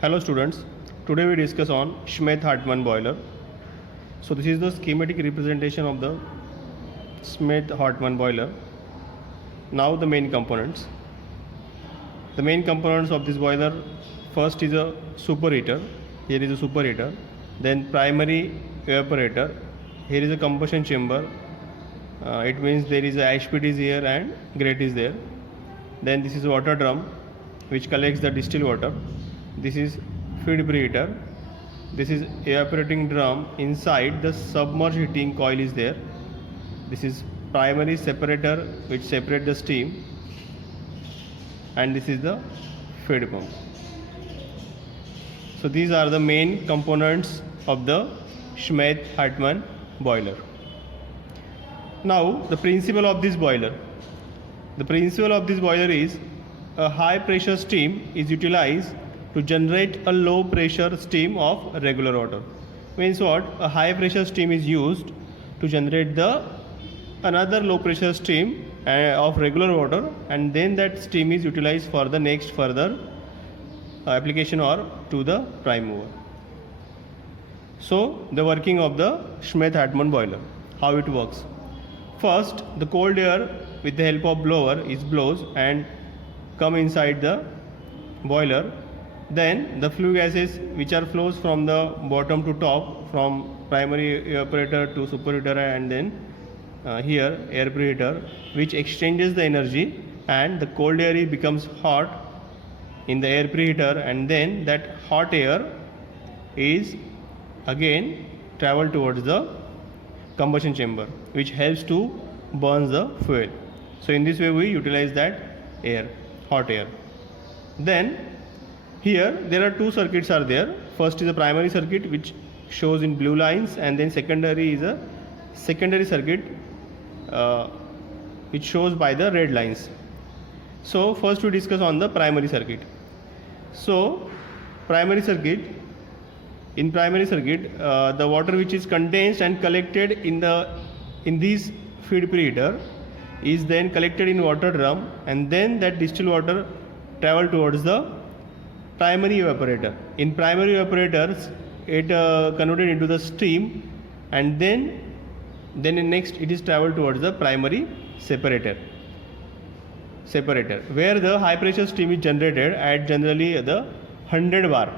Hello students, today we discuss on Schmidt-Hartmann boiler. So this is the schematic representation of the Schmidt-Hartmann boiler. Now the main components. The main components of this boiler, first is a superheater. Here is a superheater. Then primary evaporator. Here is a combustion chamber. It means there is a ash pit is here and grate is there. Then this is a water drum which collects the distilled water. This is feed preheater. This is evaporating drum. Inside the submerged heating coil is there. This is primary separator which separate the steam, and this is the feed pump. So these are the main components of the Schmidt-Hartmann boiler. Now the principle of this boiler. The principle of this boiler is a high pressure steam is utilized to generate a low pressure steam of regular water. Means what? A high pressure steam is used to generate the another low pressure steam of regular water, and then that steam is utilized for the next further application or to the prime mover. So the working of the Schmidt-Hartmann boiler, how it works. First, the cold air with the help of blower is blows and come inside the boiler. Then the flue gases which are flows from the bottom to top, from primary evaporator to superheater, and then here air preheater, which exchanges the energy, and the cold air becomes hot in the air preheater, and then that hot air is again travel towards the combustion chamber, which helps to burn the fuel. So in this way we utilize that air, hot air. Then here there are two circuits are there. First is a primary circuit which shows in blue lines, and then secondary is a secondary circuit which shows by the red lines. So first we discuss on the primary circuit. So primary circuit, in primary circuit the water which is condensed and collected in this feed preheater is then collected in water drum, and then that distilled water travel towards the primary evaporator. In primary evaporators it converted into the steam, and then in next it is travel towards the primary separator, where the high pressure steam is generated at generally the 100 bar.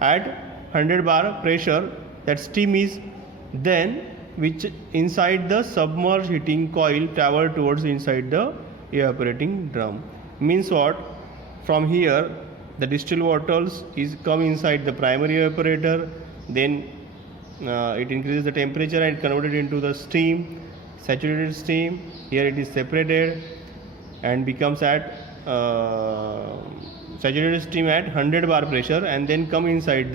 At 100 bar pressure, that steam is then which inside the submerged heating coil travel towards inside the evaporating drum. Means what? From here the distilled waters is come inside the primary evaporator, then it increases the temperature and converted into the steam, saturated steam. Here it is separated and becomes at saturated steam at 100 bar pressure, and then come inside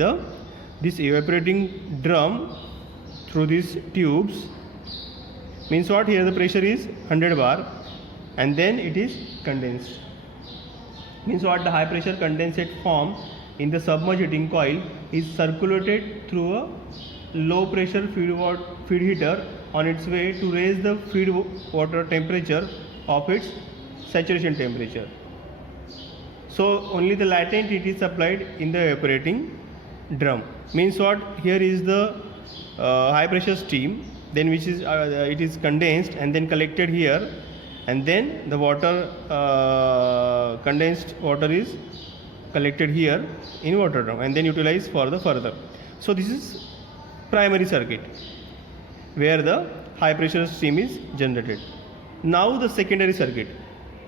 this evaporating drum through these tubes. Means what? Here the pressure is 100 bar, and then it is condensed. Means what? The high pressure condensate form in the submerged heating coil is circulated through a low pressure feed heater on its way to raise the feed water temperature of its saturation temperature. So only the latent heat is supplied in the evaporating drum. Means what? Here is the high pressure steam, then which is it is condensed and then collected here, and then the water condensed water is collected here in water drum and then utilized for the further. So this is primary circuit where the high pressure steam is generated. Now the secondary circuit,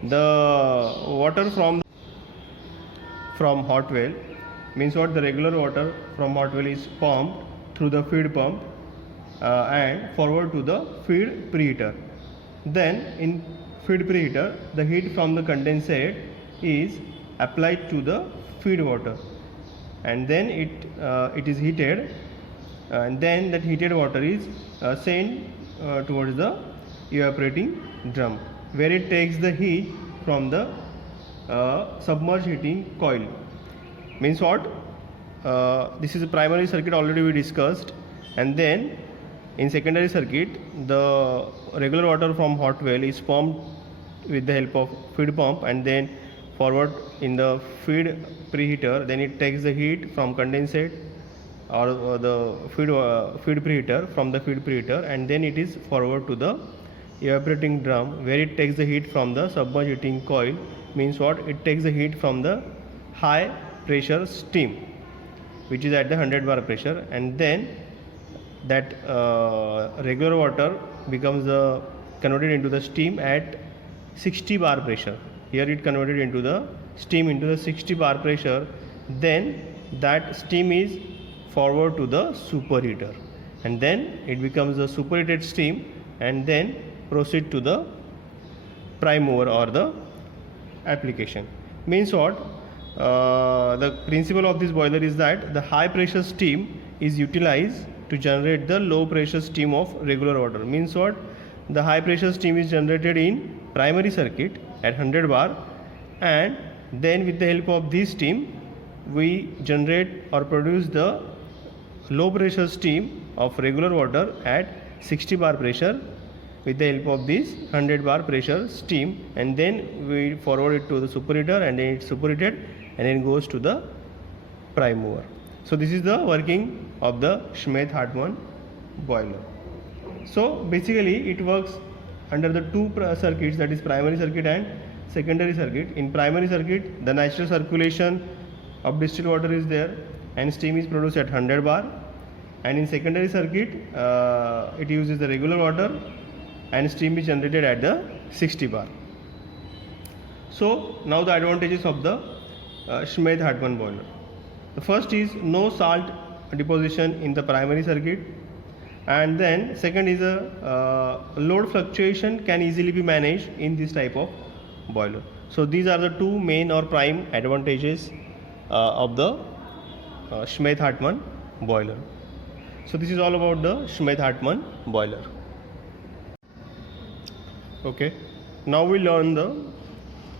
the water from hot well. Means what? The regular water from hot well is pumped through the feed pump and forward to the feed preheater. Then in feed preheater, the heat from the condensate is applied to the feed water, and then it is heated, and then that heated water is sent towards the evaporating drum, where it takes the heat from the submerged heating coil. Means what? This is a primary circuit already we discussed, and then in secondary circuit the regular water from hot well is pumped with the help of feed pump and then forward in the feed preheater, then it takes the heat from condensate or the feed preheater, from the feed preheater, and then it is forward to the evaporating drum, where it takes the heat from the submerged heating coil. Means what? It takes the heat from the high pressure steam which is at the 100 bar pressure, and then that regular water becomes converted into the steam at 60 bar pressure. Here it converted into the steam into the 60 bar pressure. Then that steam is forward to the superheater, and then it becomes the superheated steam, and then proceed to the prime mover or the application. Means what? The principle of this boiler is that the high pressure steam is utilized to generate the low pressure steam of regular water. Means what? The high pressure steam is generated in primary circuit at 100 bar, and then with the help of this steam we generate or produce the low pressure steam of regular water at 60 bar pressure with the help of this 100 bar pressure steam, and then we forward it to the superheater, and then it's superheated and then goes to the prime mover. So this is the working of the Schmidt-Hartmann boiler. So basically it works under the two circuits, that is primary circuit and secondary circuit. In primary circuit, the natural circulation of distilled water is there and steam is produced at 100 bar, and in secondary circuit it uses the regular water and steam is generated at the 60 bar. So now the advantages of the Schmidt-Hartmann boiler. The first is no salt deposition in the primary circuit, and then second is a load fluctuation can easily be managed in this type of boiler. So these are the two main or prime advantages of the Schmidt-Hartmann boiler. So this is all about the Schmidt-Hartmann boiler. Okay, now we learn the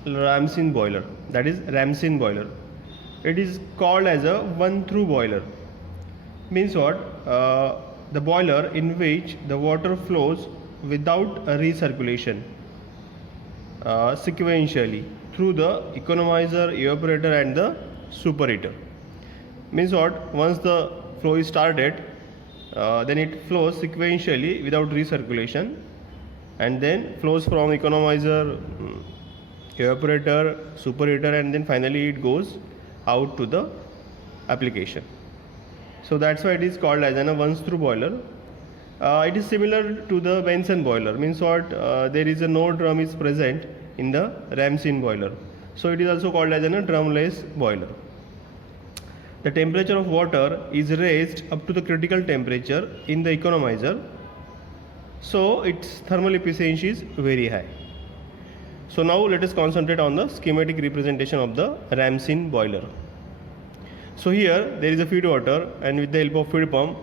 Ramsden boiler, that is Ramsden boiler. It is called as a one-through boiler. Means what? The boiler in which the water flows without a recirculation sequentially through the economizer, evaporator and the superheater. Means what? Once the flow is started, then it flows sequentially without recirculation, and then flows from economizer, evaporator, superheater, and then finally it goes out to the application. So that's why it is called as a once through boiler. It is similar to the Bunsen boiler. Means what? There is no drum is present in the Ramsden boiler. So it is also called as a drumless boiler. The temperature of water is raised up to the critical temperature in the economizer, so its thermal efficiency is very high. So now let us concentrate on the schematic representation of the Ramsden boiler. So here there is a feed water, and with the help of feed pump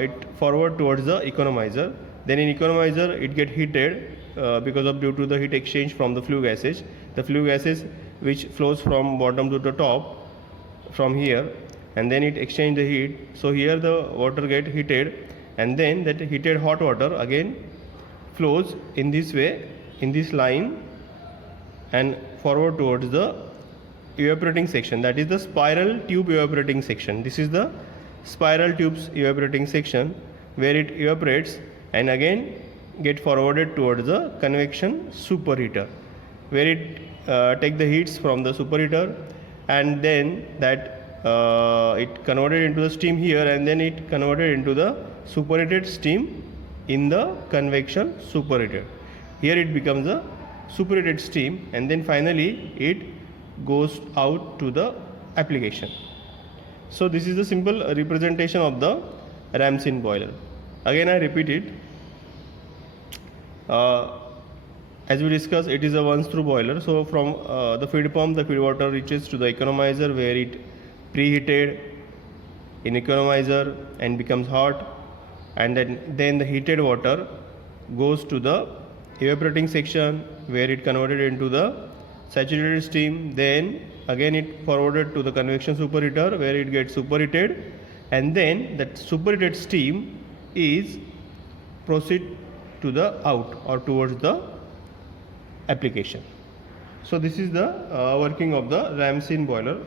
it forward towards the economizer. Then in economizer it get heated due to the heat exchange from the flue gases. The flue gases which flows from bottom to the top from here, and then it exchange the heat. So here the water get heated, and then that heated hot water again flows in this way, in this line, and forward towards the evaporating section, that is the spiral tube evaporating section. This is the spiral tubes evaporating section, where it evaporates and again get forwarded towards the convection superheater, where it take the heats from the superheater, and then that it converted into the steam here, and then it converted into the superheated steam in the convection superheater. Here it becomes a superheated steam, and then finally it goes out to the application. So this is the simple representation of the Ramsden boiler. Again I repeat it. As we discussed, it is a once through boiler. So from the feed pump, the feed water reaches to the economizer, where it preheated in economizer and becomes hot, and then the heated water goes to the evaporating section, where it converted into the saturated steam. Then again it forwarded to the convection superheater, where it gets superheated, and then that superheated steam is proceed to the out or towards the application. So this is the working of the Ramsyn boiler.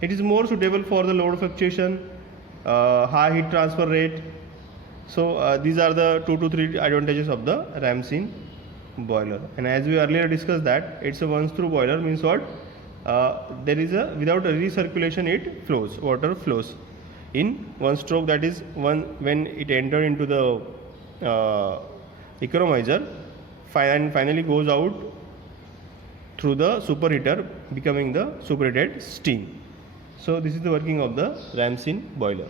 It is more suitable for the load fluctuation, high heat transfer rate. So these are the 2 to 3 advantages of the Ramsyn boiler. And as we earlier discussed that it's a one screw boiler, means what? There is a, without a recirculation it flows, water flows in one stroke, that is when it entered into the economizer and finally goes out through the superheater, becoming the superheated steam. So this is the working of the Ramsyn boiler.